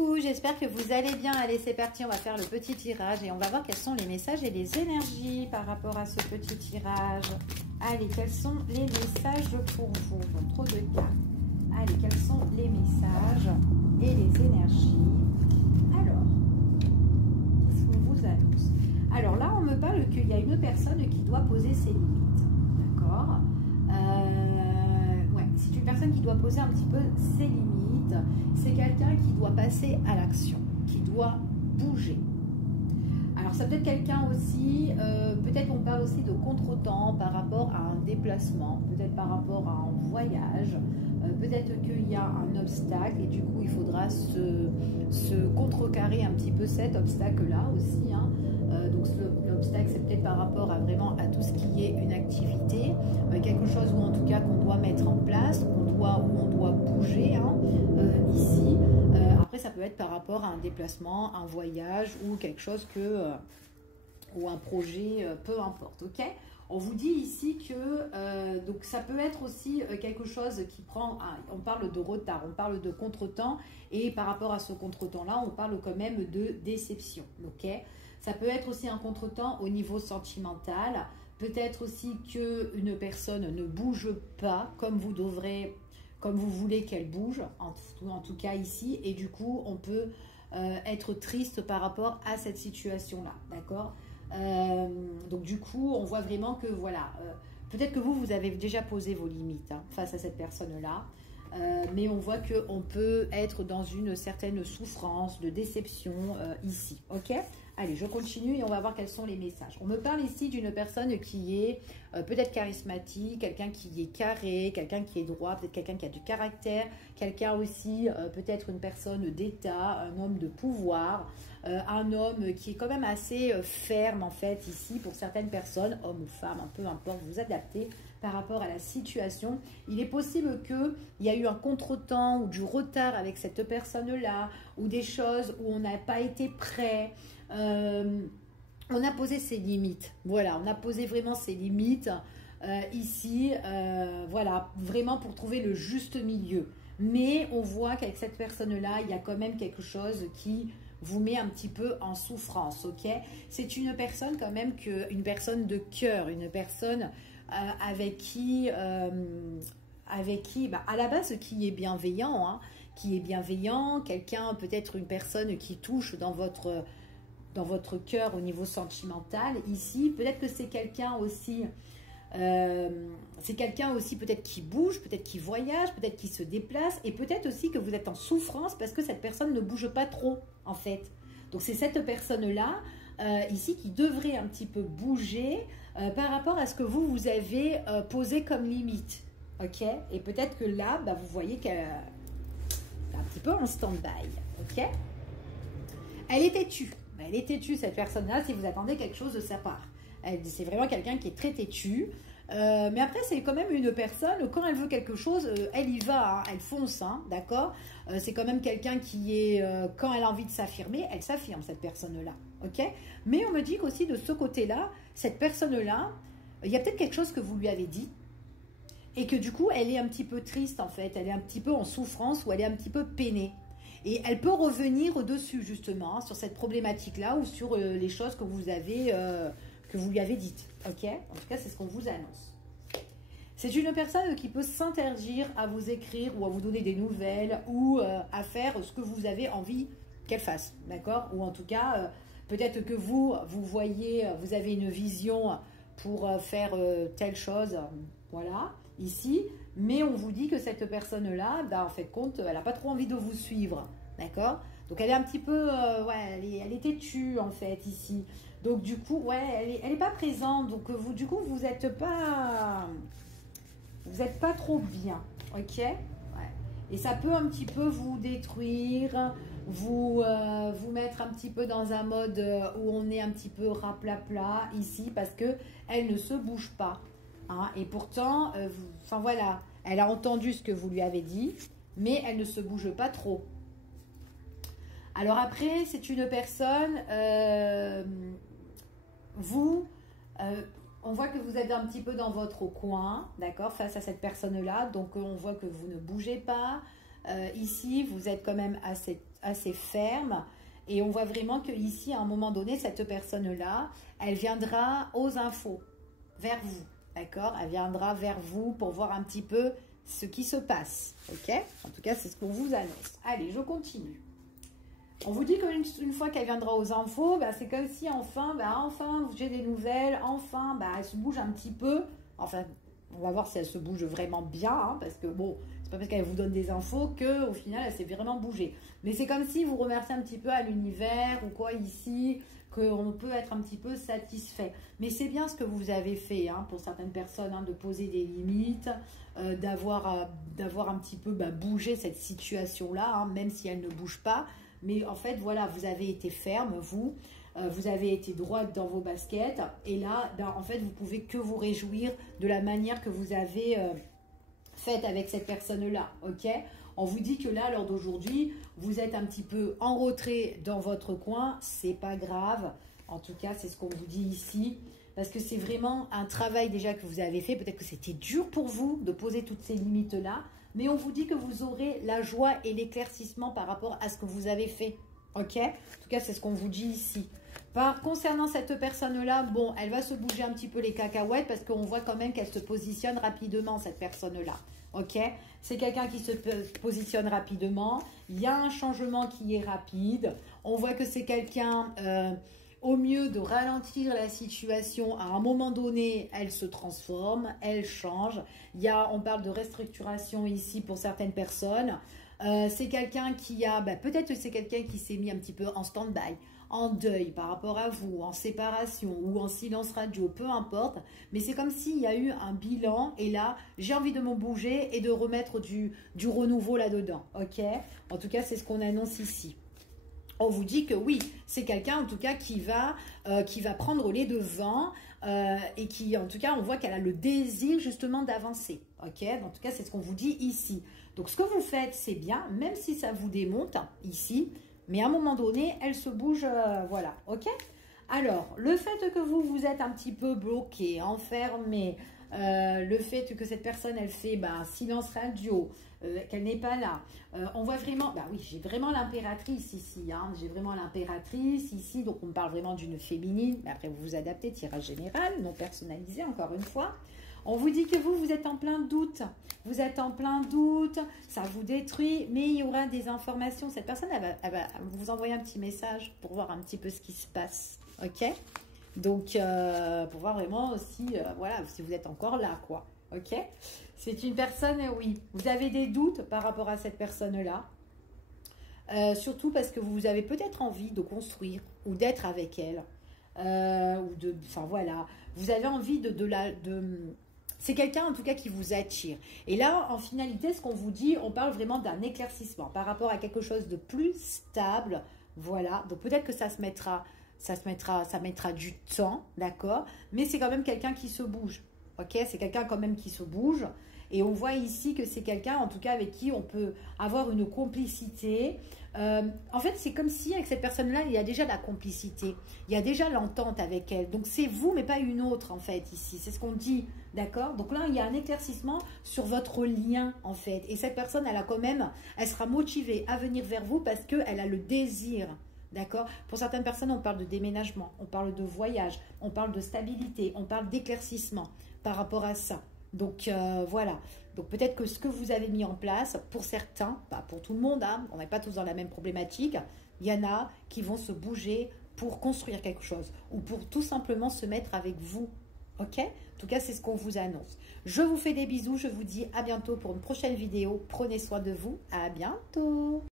Coucou, j'espère que vous allez bien. Allez, c'est parti, on va faire le petit tirage et on va voir quels sont les messages et les énergies par rapport à ce petit tirage. Allez, quels sont les messages pour vous? Bon, trop de cartes. Allez, quels sont les messages et les énergies? Alors, qu'est-ce qu'on vous annonce? Alors là, on me parle qu'il y a une personne qui doit poser ses limites. D'accord? Ouais, c'est une personne qui doit poser un petit peu ses limites. C'est quelqu'un qui doit passer à l'action, qui doit bouger. Alors ça peut être quelqu'un aussi, peut-être on parle aussi de contretemps par rapport à un déplacement, peut-être par rapport à un voyage, peut-être qu'il y a un obstacle et du coup il faudra se contrecarrer un petit peu cet obstacle-là aussi. Hein. Donc l'obstacle c'est peut-être par rapport à vraiment à tout ce qui est une activité, quelque chose ou en tout cas qu'on doit mettre en place, où on doit bouger hein, ici. Après ça peut être par rapport à un déplacement, un voyage ou quelque chose ou un projet, peu importe, ok? On vous dit ici que donc ça peut être aussi quelque chose qui prend, on parle de retard, on parle de contretemps et par rapport à ce contretemps-là, on parle quand même de déception, ok? Ça peut être aussi un contretemps au niveau sentimental, peut-être aussi qu'une personne ne bouge pas comme vous devrez, comme vous voulez qu'elle bouge, en tout cas ici, et du coup on peut être triste par rapport à cette situation-là, d'accord? Donc du coup on voit vraiment que voilà, peut-être que vous avez déjà posé vos limites hein, face à cette personne-là, mais on voit qu'on peut être dans une certaine souffrance, de déception ici, ok? Allez, je continue et on va voir quels sont les messages. On me parle ici d'une personne qui est peut-être charismatique, quelqu'un qui est carré, quelqu'un qui est droit, peut-être quelqu'un qui a du caractère, quelqu'un aussi, peut-être une personne d'État, un homme de pouvoir, un homme qui est quand même assez ferme en fait ici pour certaines personnes, hommes ou femmes, peu importe, vous adaptez par rapport à la situation. Il est possible qu'il y a eu un contretemps ou du retard avec cette personne-là, ou des choses où on n'a pas été prêt. On a posé ses limites. Voilà, on a posé vraiment ses limites ici. Voilà, vraiment pour trouver le juste milieu. Mais on voit qu'avec cette personne-là, il y a quand même quelque chose qui vous met un petit peu en souffrance, ok? C'est une personne quand même, une personne de cœur, une personne avec qui, à la base, qui est bienveillant, hein, quelqu'un, peut-être une personne qui touche dans votre cœur au niveau sentimental. Ici, peut-être que c'est quelqu'un aussi, peut-être qui bouge, peut-être qui voyage, peut-être qui se déplace, et peut-être aussi que vous êtes en souffrance parce que cette personne ne bouge pas trop, en fait. Donc c'est cette personne-là, ici, qui devrait un petit peu bouger par rapport à ce que vous avez posé comme limite, ok? Et peut-être que là, bah, vous voyez qu'elle est un petit peu en stand-by, ok? Elle est têtue. Elle est têtue, cette personne-là, si vous attendez quelque chose de sa part. C'est vraiment quelqu'un qui est très têtu. Mais après, c'est quand même une personne, quand elle veut quelque chose, elle y va, hein, elle fonce, hein, d'accord? C'est quand même quelqu'un qui est, quand elle a envie de s'affirmer, elle s'affirme, cette personne-là, ok? Mais on me dit qu'aussi de ce côté-là, cette personne-là, il y a peut-être quelque chose que vous lui avez dit, et que du coup, elle est un petit peu triste, en fait, elle est un petit peu en souffrance, ou elle est un petit peu peinée. Et elle peut revenir dessus, justement, hein, sur cette problématique-là ou sur les choses que vous lui avez dites. Ok? En tout cas, c'est ce qu'on vous annonce. C'est une personne qui peut s'interdire à vous écrire ou à vous donner des nouvelles ou à faire ce que vous avez envie qu'elle fasse. D'accord? Ou en tout cas, peut-être que vous voyez, vous avez une vision pour faire telle chose. Voilà, ici. Mais on vous dit que cette personne-là, bah, en fait, compte, elle n'a pas trop envie de vous suivre. D'accord? Donc, elle est un petit peu, ouais, elle est têtue, en fait, ici. Donc, du coup, ouais, elle est pas présente. Donc, du coup, vous n'êtes pas trop bien. Ok? Ouais. Et ça peut un petit peu vous détruire, vous mettre un petit peu dans un mode où on est un petit peu raplapla ici parce que elle ne se bouge pas. Hein, et pourtant, enfin voilà, elle a entendu ce que vous lui avez dit, mais elle ne se bouge pas trop. Alors après, c'est une personne, on voit que vous êtes un petit peu dans votre coin, d'accord, face à cette personne-là. Donc on voit que vous ne bougez pas. Ici, vous êtes quand même assez ferme. Et on voit vraiment que ici, à un moment donné, cette personne-là, elle viendra aux infos, vers vous, d'accord? Elle viendra vers vous pour voir un petit peu ce qui se passe, ok? En tout cas, c'est ce qu'on vous annonce. Allez, je continue. On vous dit qu'une fois qu'elle viendra aux infos, bah, c'est comme si enfin j'ai des nouvelles, enfin, bah, elle se bouge un petit peu. Enfin, on va voir si elle se bouge vraiment bien, hein, parce que bon, c'est pas parce qu'elle vous donne des infos qu'au final, elle s'est vraiment bougée. Mais c'est comme si vous remerciez un petit peu à l'univers ou quoi ici, qu'on peut être un petit peu satisfait. Mais c'est bien ce que vous avez fait, hein, pour certaines personnes, hein, de poser des limites, d'avoir un petit peu bougé cette situation-là, hein, même si elle ne bouge pas. Mais en fait, voilà, vous avez été ferme, vous avez été droite dans vos baskets. Et là, en fait, vous pouvez que vous réjouir de la manière que vous avez faite avec cette personne-là, ok? On vous dit que là, lors d'aujourd'hui, vous êtes un petit peu en retrait dans votre coin. C'est pas grave. En tout cas, c'est ce qu'on vous dit ici. Parce que c'est vraiment un travail déjà que vous avez fait. Peut-être que c'était dur pour vous de poser toutes ces limites-là. Mais on vous dit que vous aurez la joie et l'éclaircissement par rapport à ce que vous avez fait. Ok? En tout cas, c'est ce qu'on vous dit ici. Concernant cette personne-là, bon, elle va se bouger un petit peu les cacahuètes parce qu'on voit quand même qu'elle se positionne rapidement, cette personne-là. Ok? C'est quelqu'un qui se positionne rapidement. Il y a un changement qui est rapide. On voit que c'est quelqu'un... au mieux de ralentir la situation, à un moment donné, elle se transforme, elle change. On parle de restructuration ici pour certaines personnes. C'est quelqu'un qui a, peut-être que c'est quelqu'un qui s'est mis un petit peu en stand-by, en deuil par rapport à vous, en séparation ou en silence radio, peu importe. Mais c'est comme s'il y a eu un bilan et là, j'ai envie de me bouger et de remettre du renouveau là-dedans. Ok? En tout cas, c'est ce qu'on annonce ici. On vous dit que oui, c'est quelqu'un en tout cas qui va prendre les devants et qui, en tout cas, on voit qu'elle a le désir justement d'avancer. Ok? En tout cas, c'est ce qu'on vous dit ici. Donc, ce que vous faites, c'est bien, même si ça vous démonte ici, mais à un moment donné, elle se bouge, voilà. Ok? Alors, le fait que vous êtes un petit peu bloqué, enfermé, le fait que cette personne, elle fait silence radio, qu'elle n'est pas là. On voit vraiment, oui, j'ai vraiment l'impératrice ici, hein, j'ai vraiment l'impératrice ici, donc on parle vraiment d'une féminine, mais après vous vous adaptez, tirage général, non personnalisé, encore une fois. On vous dit que vous êtes en plein doute, vous êtes en plein doute, ça vous détruit, mais il y aura des informations. Cette personne, elle va vous envoyer un petit message pour voir un petit peu ce qui se passe, ok? Donc, pour voir vraiment aussi, voilà, si vous êtes encore là, quoi. Ok? C'est une personne, oui. Vous avez des doutes par rapport à cette personne-là. Surtout parce que vous avez peut-être envie de construire ou d'être avec elle. Enfin, voilà. Vous avez envie c'est quelqu'un, en tout cas, qui vous attire. Et là, en finalité, ce qu'on vous dit, on parle vraiment d'un éclaircissement par rapport à quelque chose de plus stable. Voilà. Donc, peut-être que ça mettra du temps, d'accord? Mais c'est quand même quelqu'un qui se bouge, ok? C'est quelqu'un quand même qui se bouge. Et on voit ici que c'est quelqu'un, en tout cas, avec qui on peut avoir une complicité. En fait, c'est comme si, avec cette personne-là, il y a déjà la complicité. Il y a déjà l'entente avec elle. Donc, c'est vous, mais pas une autre, en fait, ici. C'est ce qu'on dit, d'accord? Donc là, il y a un éclaircissement sur votre lien, en fait. Et cette personne, elle sera motivée à venir vers vous parce qu'elle a le désir. D'accord? Pour certaines personnes, on parle de déménagement, on parle de voyage, on parle de stabilité, on parle d'éclaircissement par rapport à ça. Donc, voilà. Donc, peut-être que ce que vous avez mis en place, pour certains, pas pour tout le monde, hein, on n'est pas tous dans la même problématique, il y en a qui vont se bouger pour construire quelque chose ou pour tout simplement se mettre avec vous. Ok? En tout cas, c'est ce qu'on vous annonce. Je vous fais des bisous, je vous dis à bientôt pour une prochaine vidéo. Prenez soin de vous. À bientôt!